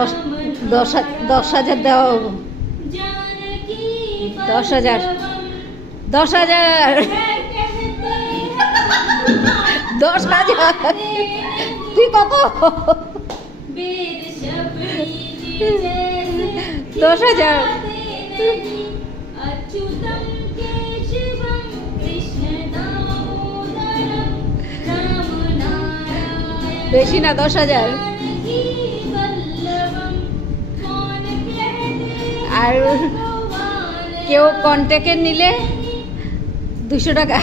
দশ দশ 10,000 দেওয়া হবো। 10,000 10,000 10,000 তুই কত? 10,000 বেশি না 10,000। আর কেউ কন্ট্যাক্টে নিলে 200 টাকা।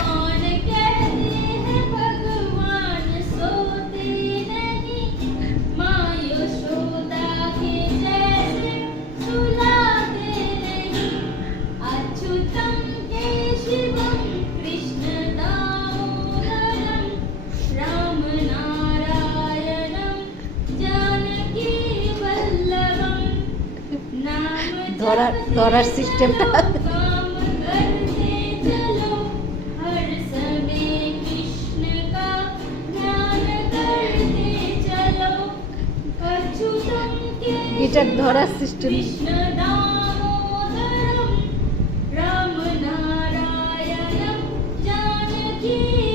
ধরার সিস্টেমটা গিটার ধরার সিস্টেম। রাম নারায়ণম জানকী